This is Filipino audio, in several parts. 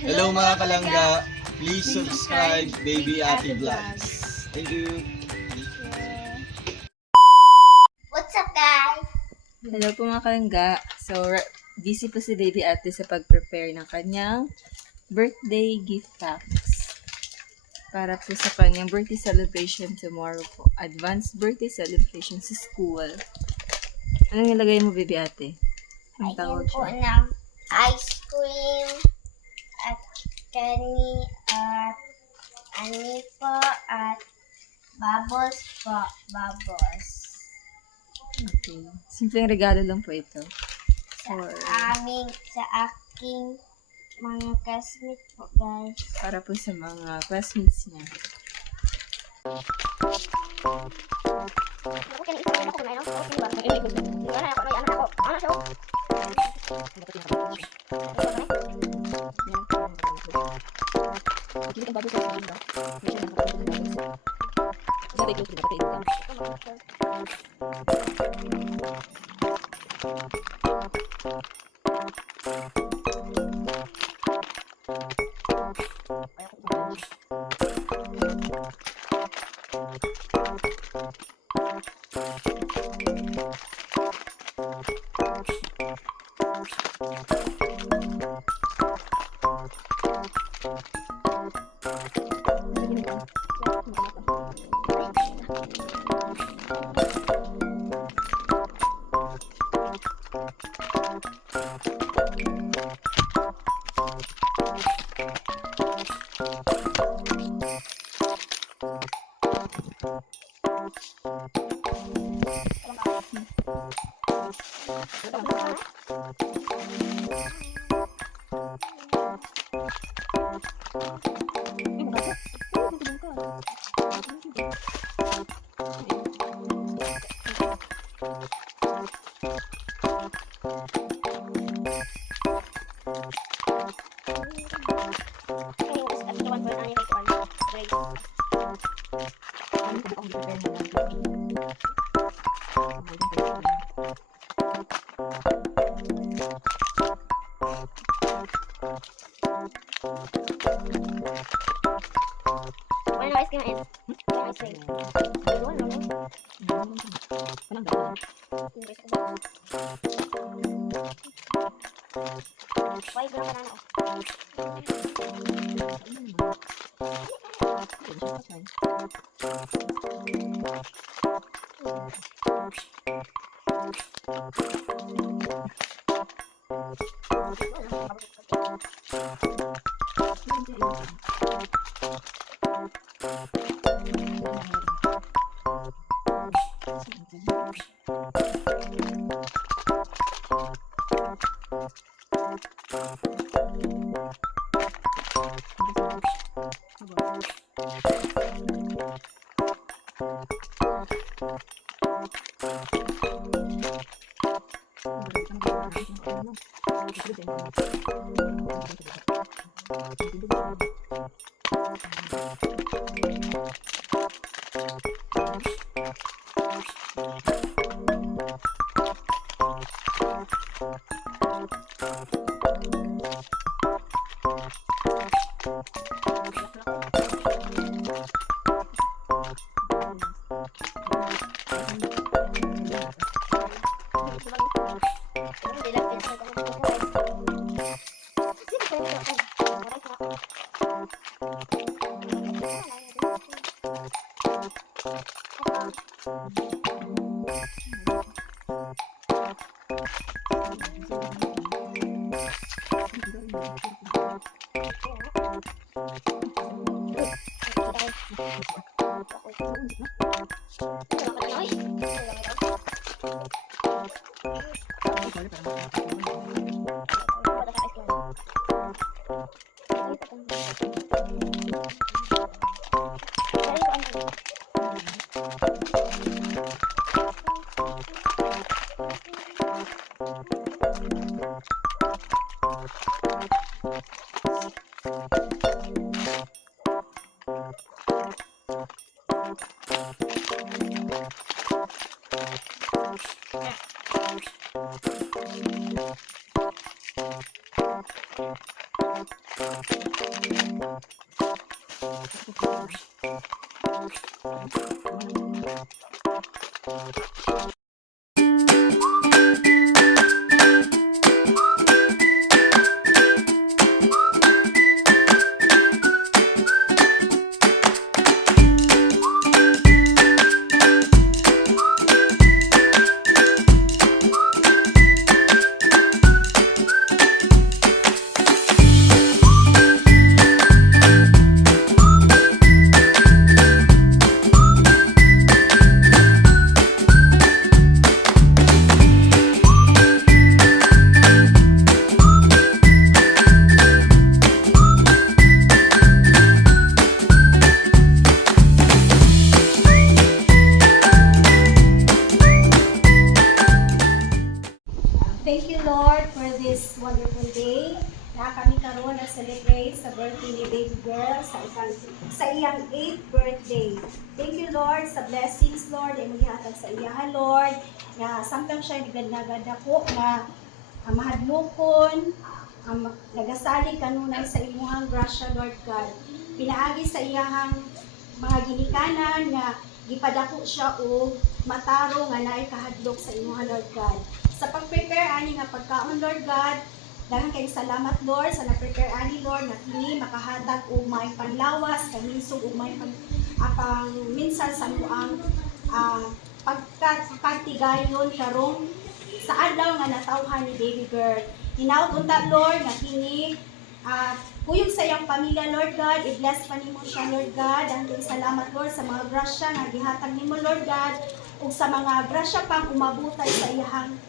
Hello mga kalangga, please subscribe Baby Ate Vlogs. Thank you. What's up, guys? Hello po mga kalangga. So, busy po si Baby Ate sa pag-prepare ng kanyang birthday gift packs. Para po sa kanyang birthday celebration tomorrow po. Advanced birthday celebration sa school. Anong nilagay mo, Baby Ate? Anong tawag Ayun po siya? ng ice cream at candy at ani po at bubbles po. Bubbles. Okay. Simpleng regalo lang po ito. Sa aking mga classmates po, guys. Para po sa mga classmates niya. Ano ice cream is? Ice cream. Why is banana? Thank you, Lord, for this wonderful day na kami karon nag-celebrate sa birthday ni baby girl sa iyang 8th birthday. Thank you, Lord, sa blessings, Lord, ay maghihatag sa iyahan, Lord, na samtang siya nagad ko na mahadlokon, nagasalig kanunay sa imuhang grasya, Lord God. Pinaagi sa iyahang mga ginikanan nga gipadako siya o mataro nga naay kahadlok sa imuha, Lord God. Sa pag-prepare ani nga pagkaon, Lord God, dahil kay salamat, Lord, sa na-prepare ani, Lord, na kini makahatag o may panlawas, kaminsog o may apang minsan sa muang pagkatigayon karong sa adlaw nga natawhan ni baby girl. Hinaut unta, Lord, na kini kuyog sa iyang pamilya, Lord God, i-bless pa nimo siya, Lord God. Dahil kay salamat, Lord, sa mga grasya nga gihatag nimo, Lord God, ug sa mga grasya pang umabutay sa iyang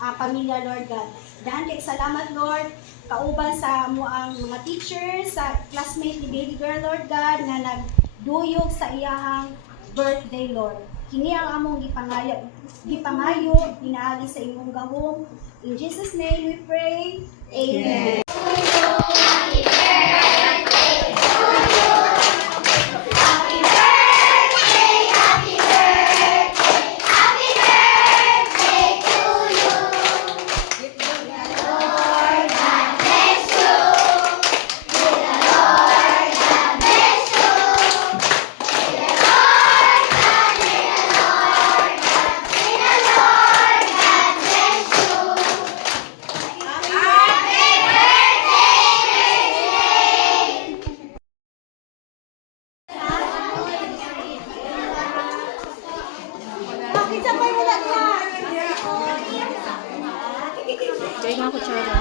pamilya, Lord God. Dahan kay salamat, Lord, kauban sa mo ang mga teachers, sa classmate ni baby girl, Lord God, nga nagduyog sa iyahang birthday, Lord. Kini ang among gipangayo, pinaagi sa imong gahom. In Jesus' name we pray. Amen. Kaya nga kutsara.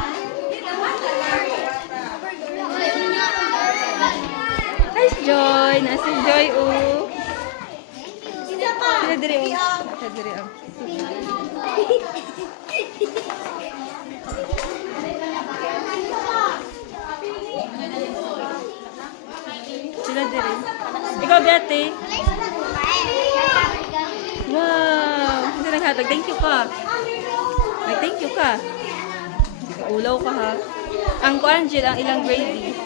Hi, Joy! Nasa Joy, oh! Sila diri, oh. Sila diri, oh. Sila diri. Ikaw, Betty. Wow! Hindi naghatag. Thank you ka. Ay, thank you ka. Ulaw ka, ha. Ang ko, Angel, ang ilang grade.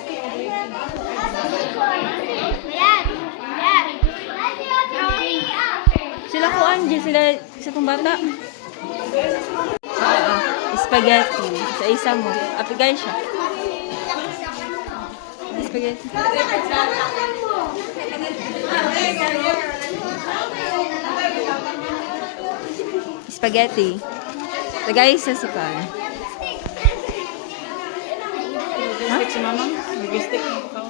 Sila ko, Angel. Sila itong bata. Spaghetti. Isa-isa mo. Apigay siya. Spaghetti. Spaghetti. Lagay sa pan. Ha? Si mama? Nag-stick mo ka.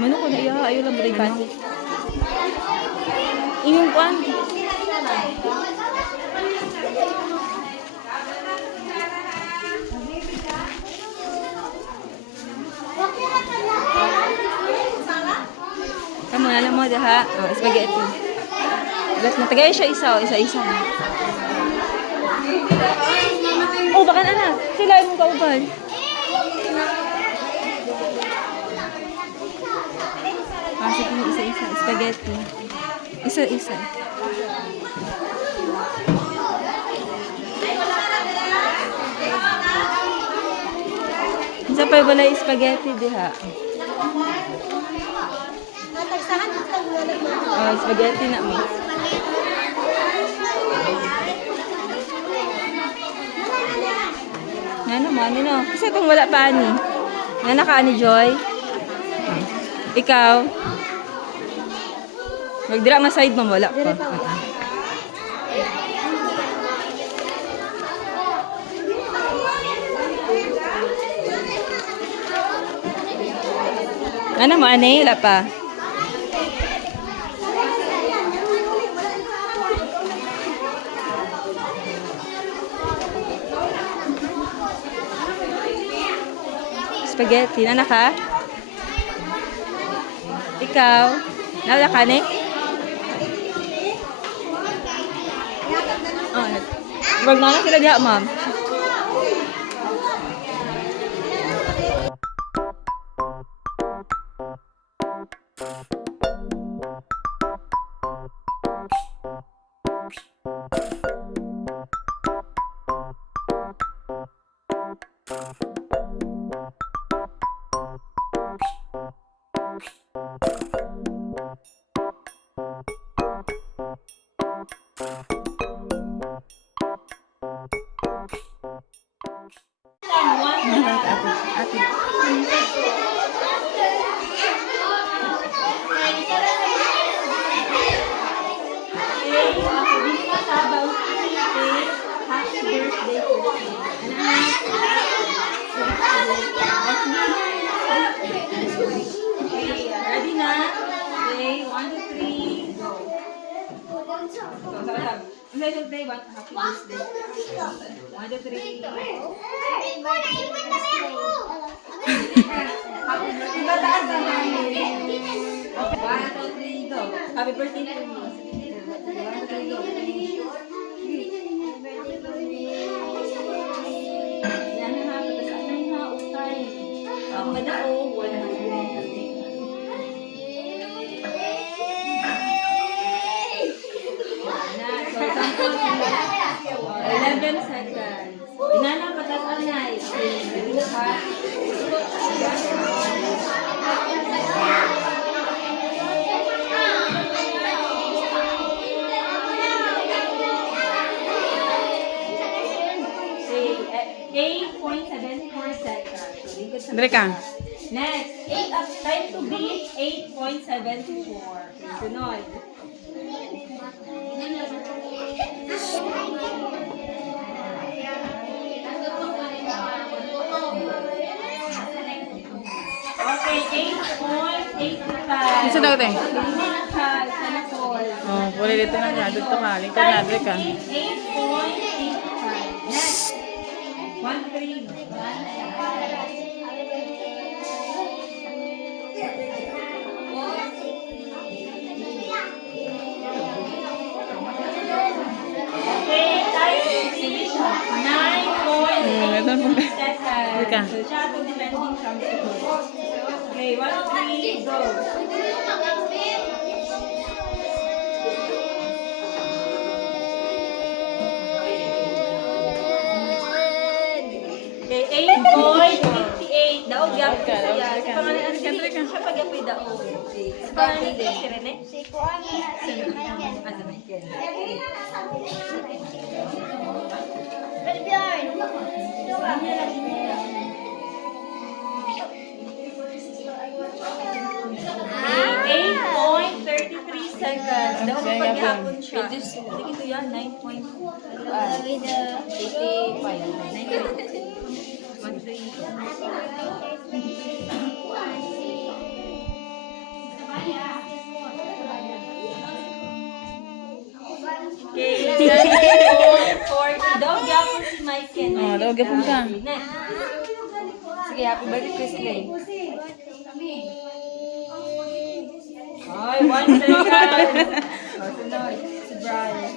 Mano ko na iya? Ayaw lang ba pan? Inyong pan. Kamu alam mo daha. Oh, spaghetti. Gas na tagay siya isa-isa. Oh, baka na. Sila yung kauban. Sige, isa-isa. Spaghetti. Isa-isa. Isa pa wala spaghetti diha. Oh, spaghetti na mo. Ano mo, ano no? Kasi kung wala pa ani. Nana ka ni Joy? Ikaw? Magdira nga side mo, wala pa. Ano mo, ane? Wala pa. Spaghetti. Nana ka? Ikaw? Nawala ka, ne? Oh, wag na sila diha, ma'am. Ready na? Okay, 1, 2, 3, go. Let's play one happy birthday. 1, 2, 3. Happy birthday, go. Happy birthday to me. 1, 2, 3, go. Yan na, tapos ano yung hautay. Ang madao, wala na. So, 11 seconds. Inana patatanay. Okay, 8.74 seconds. Dali ka. Next, time to beat 8.74. Sunod. Okay, 8.85. Isa daw, te. Sana call. Oh, puli dito na niya. Dito ka. Lingkod na. Dali ka. 8.85. Next. 1, 3. Okay, time to beat 9.86 Ito po. seconds. Ika. So, shadow depending from the code. Okay, 1, 2, 3, go. Okay, 8.58. Daog gap ko siya. Sa pangalan, ano siya pag-apoy daog. Sa pangalan niya si Rene? Si Kuan na si Michael. Ano ba yan? Okay, 8.33 seconds. Daog pag-apon siya. Sige ito yan, 9.85. Okay, 7.40. Daog yapon si Michael. Oh, daog yapon ka. Next. Sige, happy birthday, Chrisley. Ay, 1 second. Sunod, si Brian.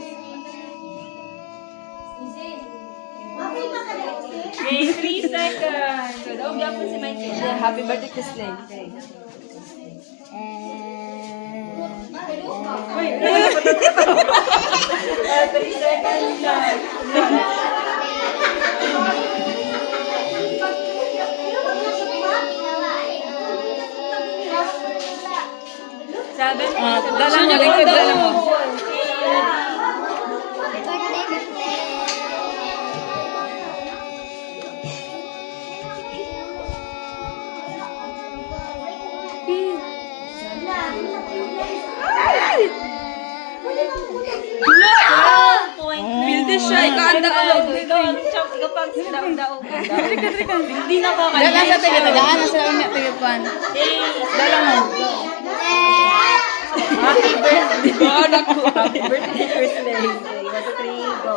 Okay, 3 seconds. So, daog yapon si Michael. Happy birthday, Chrisley. Okay. Uy, wala pa ito. 3 seconds lang. 7. Dala mo, lingkod, dala mo. Pilde siya. Ikaw ang daog. Ikaw pang daog. Hindi na ba Dala sa tayo, tagaan na sila unya tayo pan. Dala mo. Happy birthday. Happy birthday, Chrisley. 1, 2, 3, go.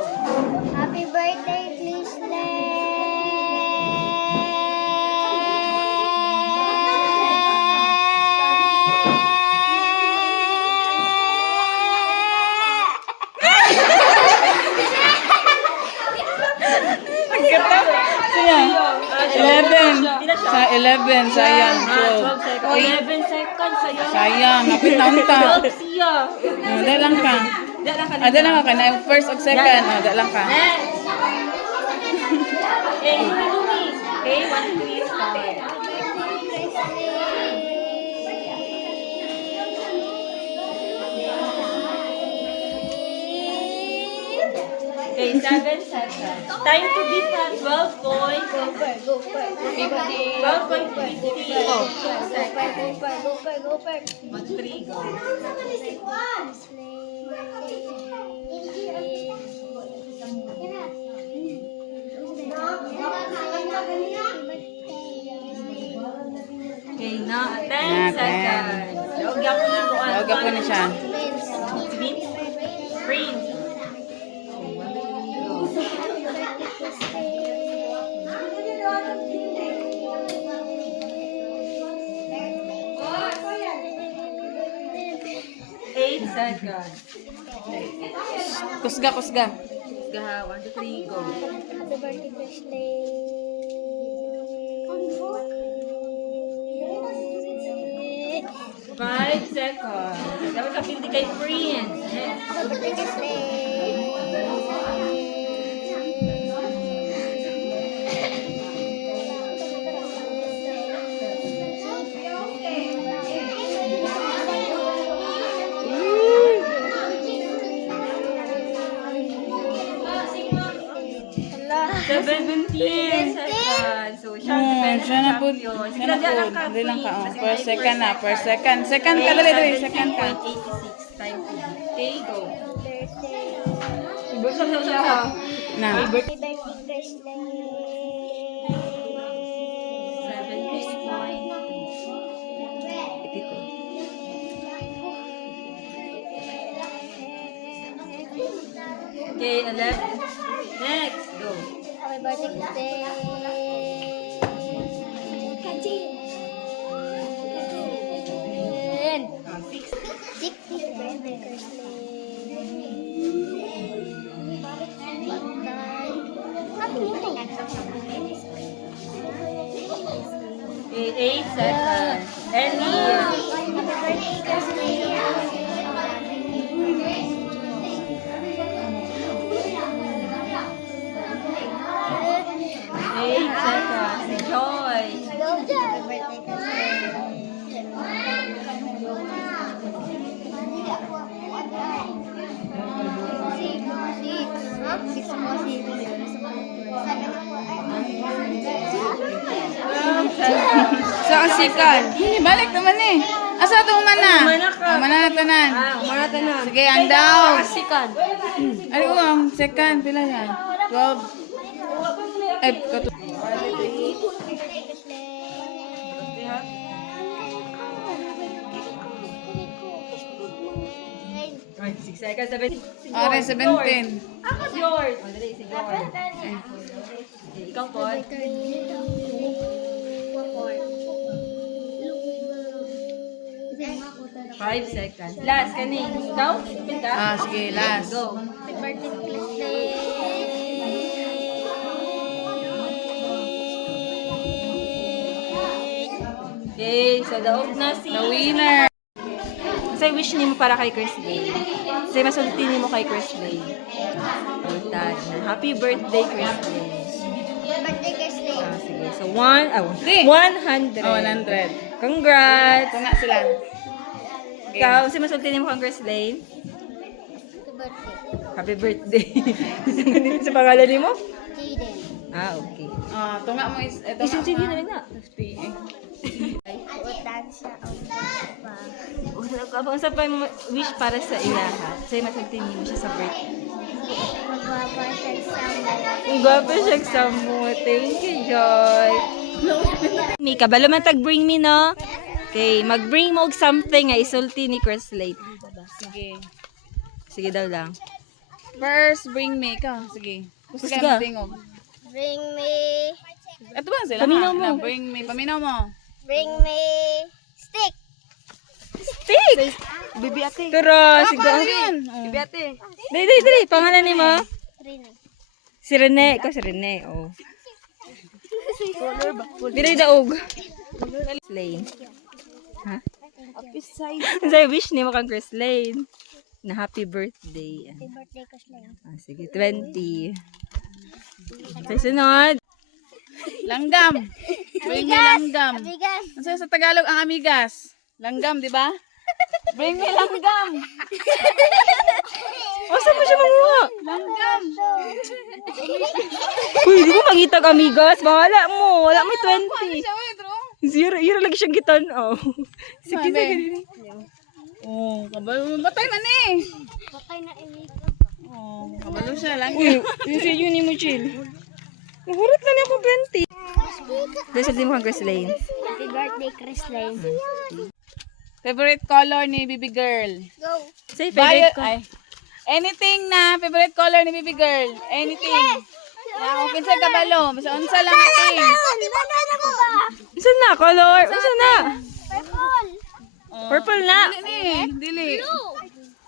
Happy birthday, Chrisley! Siya. 11. Sa 11, sayang. 12. 11 seconds. Sayang. Sayang, napit na unta. Siya. Dalang ka. Dalang ka na first ug second. Dalang ka. Okay, 1, 2, 3, start. Okay, 7 seconds. Time to beat at 12 points. 12.50. Go. 1, 3, go. Okay, na 10 seconds. Daog po na kuan. Daog po na siya. Print. Eight seconds. Kusga. Gaha, 1, 2, 3, go. Happy birthday, Chrisley! 5 seconds. Dapat ka pildi kay Prince. Happy birthday, Chrisley! Hala! 17 seconds. So, siya ang defense Siya na po. champion. Sige, Siya na po. lang ka, Dalang ka. Prince. Per second na. Per second. Second ka. Dali. Second ka. 86 time to beat. Okay, go. Birthday! Buksan siya. Na. Happy birthday, Chrisley! 17 points. 82. Okay, 11. Next, go. Happy birthday, Chrisley! Six birthday, Chrisley! Happy birthday! Okay, 8 seconds. Ellie. Happy birthday, Chrisley! 8 seconds. Joy. Happy birthday, Chrisley! Sa kasikan. Hindi, balik naman eh. Asa ito umana? Umana ka. Umana na tanan. Umarata na. Sige, andaw. Kasikan. Ay, second. Pila yan? 12. Ay, kato. Right, 6 seconds. 17. Are, 17. Yours. Oh, dali, si George. Ikaw po. 5 seconds. Last, kani. Ikaw? Pinta? Sige, last. Go. Happy birthday, Chrisley! Okay, so daog na si... The winner. Say wish nimo para kay Chrisley. Say masulti nimo kay Chrisley. Utad na. Happy birthday, Chrisley. Happy birthday, Chrisley! Sige. So, 100. Di. 100. 100. Congrats! Ito nga sila. Ikaw, si masulti nimo kang Chrisley. Happy birthday! Happy birthday. Sa pangalan nimo? Jaden! Okay. Tunga mo is... Ito Isunod na rin na. 50. Utan siya ang pa. Kung sa pa yung wish para sa ilaha, sa'yo masulti mo siya sa birthday. Magbabasag sa mga. Ang gwapo siya sa mo. Thank you, Joy. Mika, balo man tag-bring me, no? Okay, mag-bring mo og something nga isulti ni Cresley. Sige. Sige daw lang. First, bring me. Ikaw, sige. Gusto Sige. ka matingog. Bring me. Ito ba sila? Paminaw ha? mo. Na, bring me. Paminaw mo. Bring me. Stick. Stick! Bibi ate. Tara, sige. Bibi ate. Dali. Pangalan ni mo? Rina. Si Rene. Ikaw si Rene, oh. Dili daog. Lane. Ha? Ang sa'yo wish ni mo kang Chris Lane. Na happy birthday. Happy birthday ko sila. Sige, 20. Sunod. Langgam. Bring me langgam. Bigas. Ano sa'yo sa Tagalog ang amigas? Langgam, di ba? Bring me langgam. Oh, saan mo siya manguha? Langgam. Uy, di mo mangitag amigas. Bahala mo. Wala mo 20. Siya, wait, bro. Zero lagi siyang gitan. Oh. Sige, Mami. sige. Oh, kabalo. Batay man eh. Patay na ilig. Oh, kabalo siya. Langgam. Uy, yung sa ni mo chill. Nahurot na niya ako 20. Dahil sabi mo kang Chris Lane. Happy birthday, Chris Lane. Favorite color ni Baby Girl? Go. Say favorite ko. Ay. Anything na favorite color ni Baby Girl. Anything. Ya, okay sa kabalo. Basta unsa lang thing. Ano ko ba? Isa na, color. Isa na. Purple. Purple na. Dili.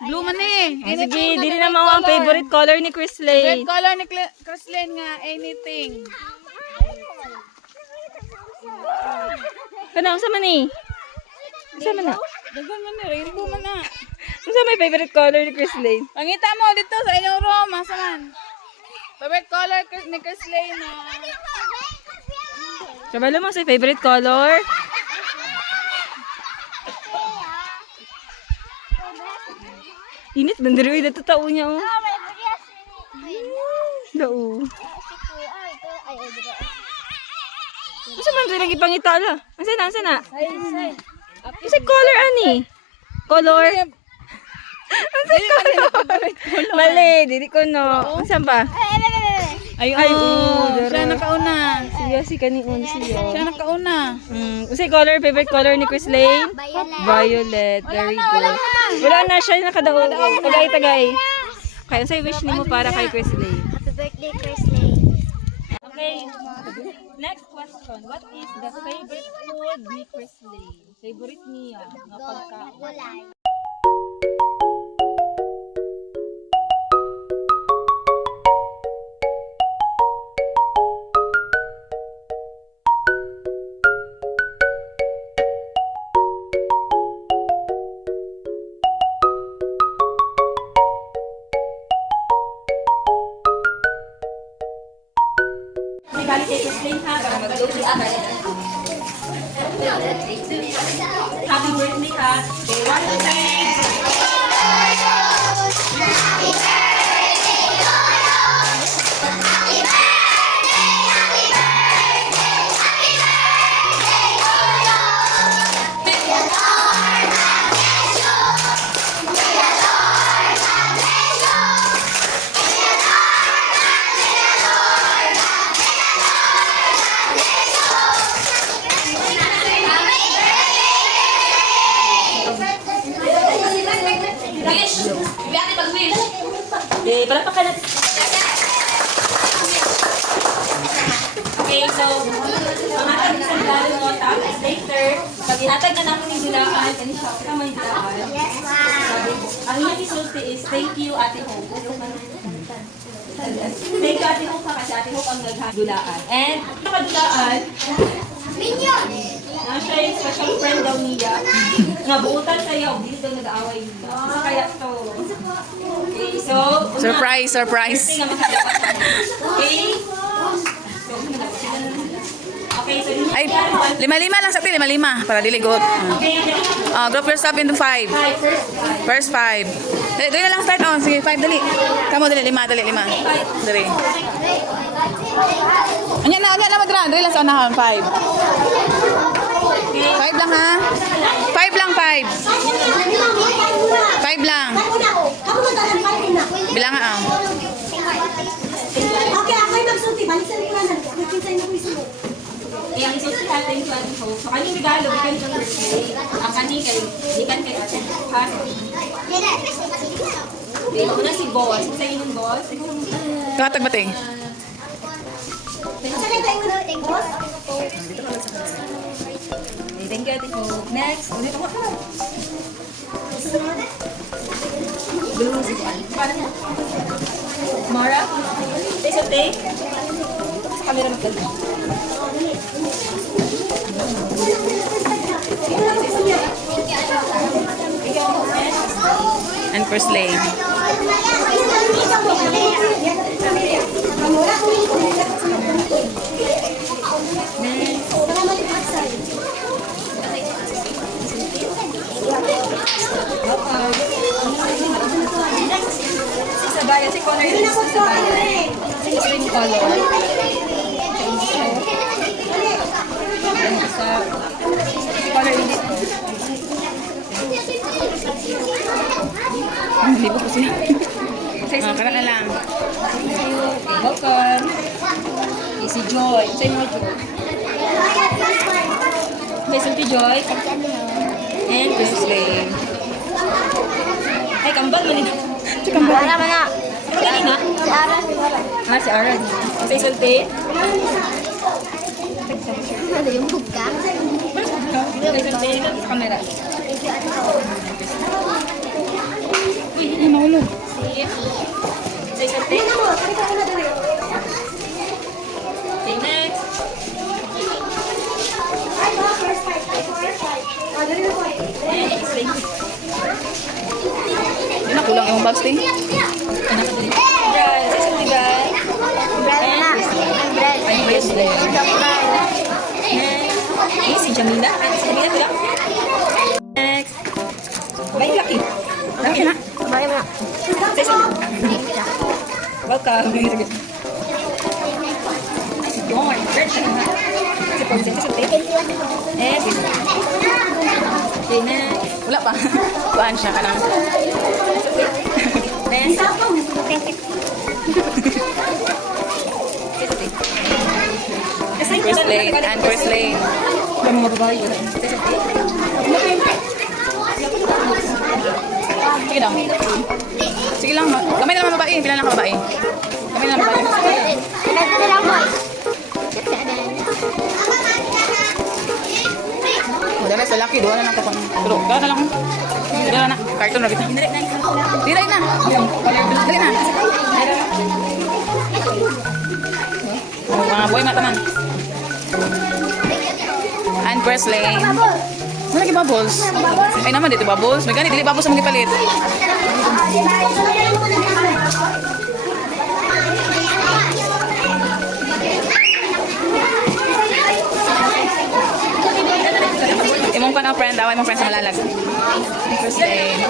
Blue man eh. Ah, sige, dili na mo ang favorite color ni Chris Lane. Favorite color ni Cresley nga anything. Kana, unsa man eh? Unsa man na? Dagan man eh. Rainbow man na. Unsa may favorite color ni Chris Lane? Pangita mo dito sa inyong room. Asa man? Favorite color ni Cresley na. Kabalo mo sa favorite color? Init, bandiroy na tao niya, oh. May bigas. Dao. Ay, diba? Unsa man rin lagi pangitala? Unsa na? Unsa color ani? Color? Unsa color? Mali, dili ko no. Unsa ba? Ay, Ay, oo. dara. Siya nakauna. Siya si kaniun siya. Siya nakauna. Unsa color favorite color ni Chris Lane? Violet. Violet. Very good. Wala na siya nakadaog. Tagay. Kaya unsay wish nimo para kay Chris Lane? Happy birthday, Chris Lane. Okay. Next question. What is the favorite food ni Chris Lane? Favorite niya nga pagkain. Gulay. Bali kay Chris Lane ha, para mag-doble Happy birthday ha. Okay, 1, 2, 3. Okay, palakpakan natin. Okay, so, mamatag isang galon mo, tapos later, pag inatag na namin yung dilaan, and siya, kama yung dilaan. Yes, ma'am. Ang iyong isulti is, thank you, Ate Hope. Thank you, Ate Hope, kasi Ate Hope ang naghadulaan. And, nakadulaan, Minion. na siya yung special friend daw niya. Nabuutan sa'yo, hindi daw nag-aaway niya. Isa kaya to. Okay, so, Surprise. Nga makalapat. Okay? So, okay, so, Ay, 5 lang sa atin. 5 para dili good. okay, Group yourself into 5. hi, first. First 5. Dali na lang start. Sige, 5 dali. Kamu dali 5. Dali. Anya na madra. Dali lang sa unahan 5. 5 lang ha. 5 lang 5. Thank you, Ate Hope. So, kaning regalo, gikan sa birthday. Ang kaning kay, gikan kay Ate Ha? Okay, ako na si Boss. Sa inyo ng Boss. Katag bating. Okay, thank you, Ate Hope. Next, ulit ako ka. Blue, si Juan. Paano niya? Mara? Say something? Sa camera magkanda. And first lane. Sa bayan, si Connor yun sa bayan. Sa green color. Si Connor yun dito. Hindi po siya. Karan na lang. Welcome. Si Joy. Sa inyo, Joy. Listen to Joy. And First lane. ay, kambal mo nito. Si Ara man na. Kanina? Si Ara. Si Ara. Sa isulti. Ano yung buka? Sa isulti. Sa camera. Uy, ano mahulog? Sa isulti. Okay, next. And explain. Yun na, kulang yung bags ting. Guys, sa isulti guys. Bread na. Bread. Ay, first day. Next. Si Jamila. Si Jamila sila. Next. Bye, Lucky. Lucky na. Bye mo na. Sa isulti. Welcome. Si John. Si Paul. Sa isulti. Eh, si okay, next. Wala pa. Kuhaan siya ka lang. Next. First lane and first lane. Ang mga babae yun. Sige lang. Sige lang. Kamay na naman babae. Pila lang ka babae. Kamay na naman babae. Bread na lang mo. Dala sa laki. Doon na lang kapag. Pero, dala na lang. Dala na. Cartoon na kita. Direct na. Dali na. Mga boy matanan. And first lane. Ano lagi bubbles? Ay naman dito bubbles. May ganit, dili bubbles ang magipalit. Imong kan ang friend, away mong friend sa malalag. First lane.